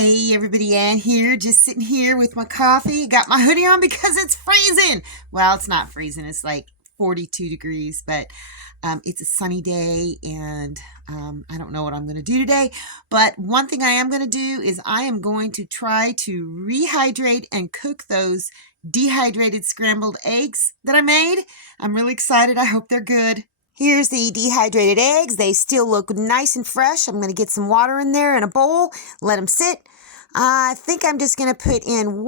Hey everybody, Ann here, just sitting here with my coffee. Got my hoodie on because it's freezing. Well, it's not freezing, it's like 42 degrees, but it's a sunny day and I don't know what I'm going to do today. But one thing I am going to do is I am going to try to rehydrate and cook those dehydrated scrambled eggs that I made. I'm really excited. I hope they're good. Here's the dehydrated eggs. They still look nice and fresh. I'm going to get some water in there in a bowl, let them sit. I think I'm just going to put in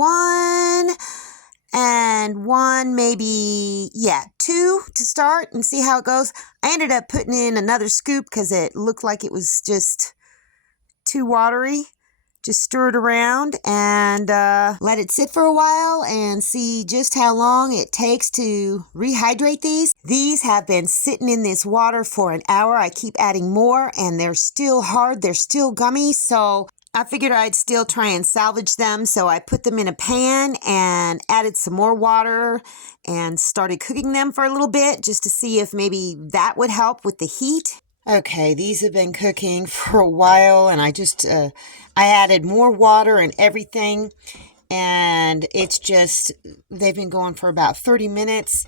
maybe two to start and see how it goes. I ended up putting in another scoop because it looked like it was just too watery. Just stir it around and let it sit for a while and see just how long it takes to rehydrate these. These have been sitting in this water for an hour. I keep adding more and they're still hard. They're still gummy. So I figured I'd still try and salvage them. So I put them in a pan and added some more water and started cooking them for a little bit just to see if maybe that would help with the heat. Okay, these have been cooking for a while and I added more water and everything, and they've been going for about 30 minutes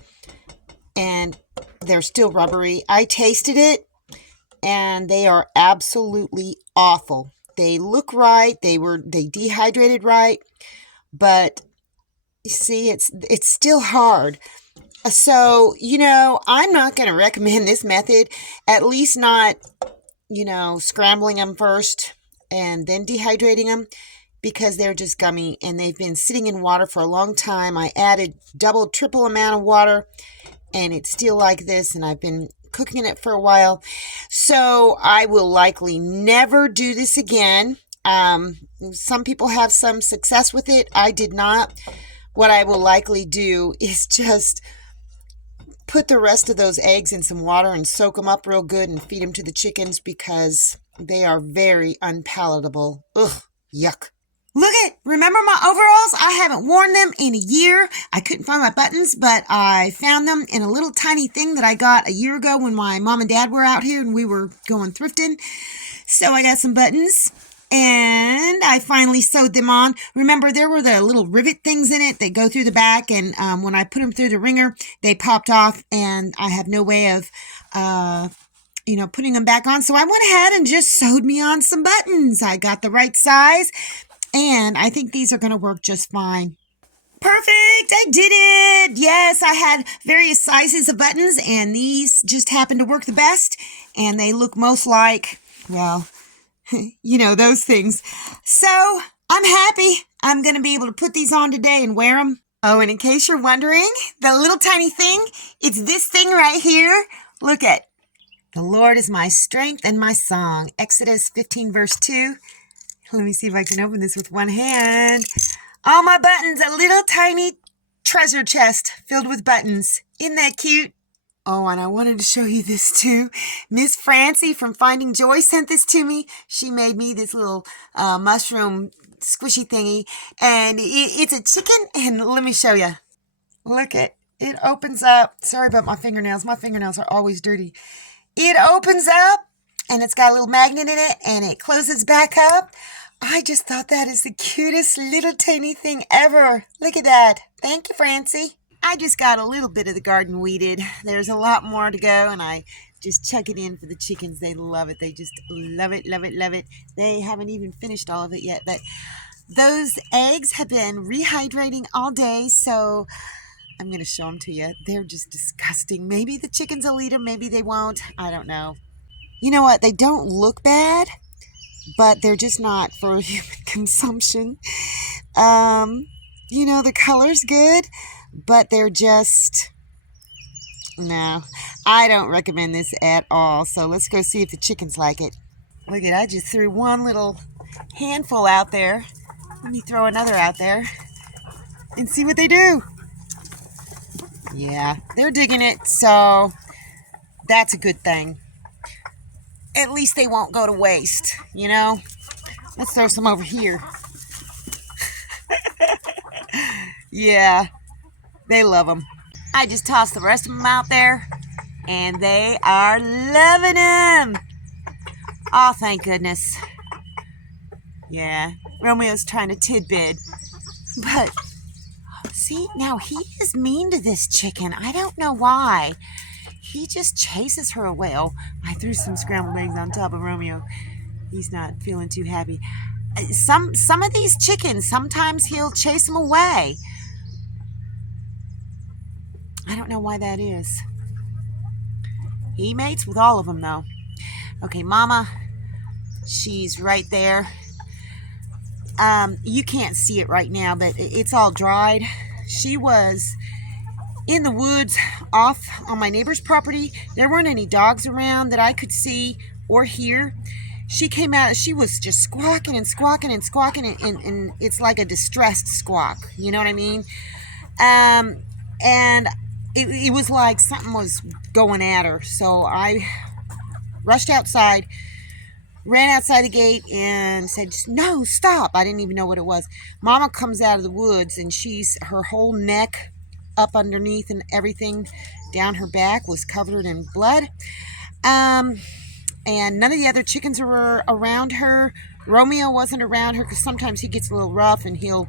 and they're still rubbery. I tasted it and they are absolutely awful. They look right, they dehydrated right, but you see it's still hard. So, I'm not going to recommend this method, at least not, scrambling them first and then dehydrating them, because they're just gummy and they've been sitting in water for a long time. I added double, triple amount of water and it's still like this, and I've been cooking it for a while. So I will likely never do this again. Some people have some success with it. I did not. What I will likely do is just put the rest of those eggs in some water and soak them up real good and feed them to the chickens because they are very unpalatable. Ugh, yuck. Remember my overalls? I haven't worn them in a year. I couldn't find my buttons, but I found them in a little tiny thing that I got a year ago when my mom and dad were out here and we were going thrifting. So I got some buttons and I finally sewed them on. Remember, there were the little rivet things in it that go through the back, and when I put them through the wringer, they popped off, and I have no way of, putting them back on. So I went ahead and just sewed me on some buttons. I got the right size, and I think these are going to work just fine. Perfect! I did it! Yes, I had various sizes of buttons, and these just happened to work the best, and they look most like, well, those things. So I'm happy. I'm going to be able to put these on today and wear them. Oh, and in case you're wondering, the little tiny thing, it's this thing right here. Look at. The Lord is my strength and my song. Exodus 15 verse 2. Let me see if I can open this with one hand. All my buttons, a little tiny treasure chest filled with buttons. Isn't that cute? Oh, and I wanted to show you this too. Miss Francie from Finding Joy sent this to me. She made me this little mushroom squishy thingy. And it's a chicken. And let me show you. Look it opens up. Sorry about my fingernails. My fingernails are always dirty. It opens up and it's got a little magnet in it and it closes back up. I just thought that is the cutest little tiny thing ever. Look at that. Thank you, Francie. I just got a little bit of the garden weeded. There's a lot more to go, and I just chuck it in for the chickens. They love it. They just love it, love it, love it. They haven't even finished all of it yet, but those eggs have been rehydrating all day, so I'm going to show them to you. They're just disgusting. Maybe the chickens will eat them. Maybe they won't. I don't know. You know what? They don't look bad, but they're just not for human consumption. The color's good, but they're just, no, I don't recommend this at all. So let's go see if the chickens like it. Look at, I just threw one little handful out there. Let me throw another out there and see what they do. Yeah, they're digging it, so that's a good thing. At least they won't go to waste, Let's throw some over here. Yeah, they love them. I just tossed the rest of them out there, and they are loving them. Oh, thank goodness. Yeah, Romeo's trying to tidbit. But, see, now he is mean to this chicken. I don't know why. He just chases her away. Oh, I threw some scrambled eggs on top of Romeo. He's not feeling too happy. Some of these chickens, sometimes he'll chase them away. I don't know why that is. He mates with all of them, though. Okay, Mama, she's right there. You can't see it right now, but it's all dried. She was in the woods off on my neighbor's property. There weren't any dogs around that I could see or hear. She came out, she was just squawking and squawking and squawking, and it's like a distressed squawk. You know what I mean? And it was like something was going at her. So I rushed outside, ran outside the gate and said, no, stop. I didn't even know what it was. Mama comes out of the woods, and her whole neck up underneath and everything down her back was covered in blood. And none of the other chickens were around her. Romeo wasn't around her because sometimes he gets a little rough and he'll,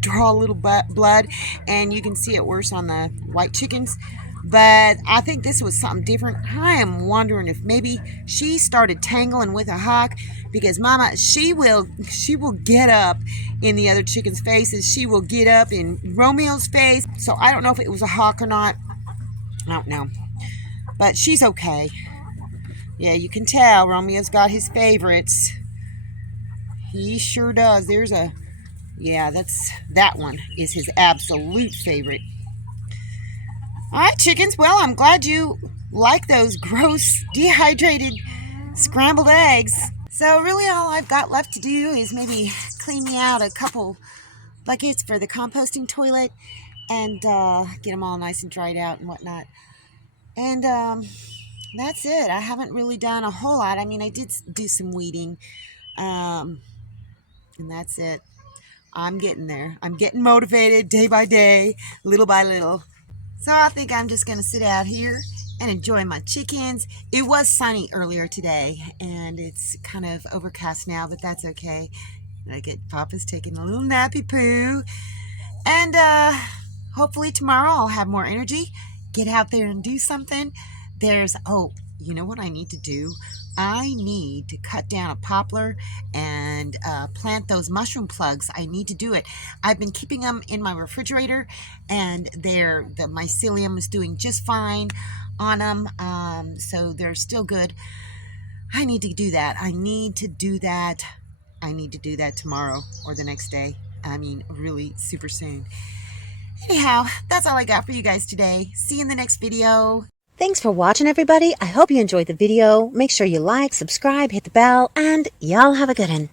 draw a little blood, and you can see it worse on the white chickens. But I think this was something different. I am wondering if maybe she started tangling with a hawk, because Mama, she will get up in the other chickens' faces. She will get up in Romeo's face. So I don't know if it was a hawk or not. I don't know. But she's okay. Yeah, you can tell Romeo's got his favorites. He sure does. That one is his absolute favorite. All right, chickens. Well, I'm glad you like those gross dehydrated scrambled eggs. So really all I've got left to do is maybe clean me out a couple buckets for the composting toilet and get them all nice and dried out and whatnot. And that's it. I haven't really done a whole lot. I mean, I did do some weeding, and that's it. I'm getting there. I'm getting motivated day by day, little by little. So I think I'm just going to sit out here and enjoy my chickens. It was sunny earlier today, and it's kind of overcast now, but that's okay. Papa's taking a little nappy poo. And hopefully tomorrow I'll have more energy. Get out there and do something. You know what I need to do? I need to cut down a poplar and plant those mushroom plugs. I need to do it. I've been keeping them in my refrigerator, and the mycelium is doing just fine on them, so they're still good. I need to do that. I need to do that tomorrow or the next day. I mean, really super soon. Anyhow, that's all I got for you guys today. See you in the next video. Thanks for watching, everybody. I hope you enjoyed the video. Make sure you like, subscribe, hit the bell, and y'all have a good one.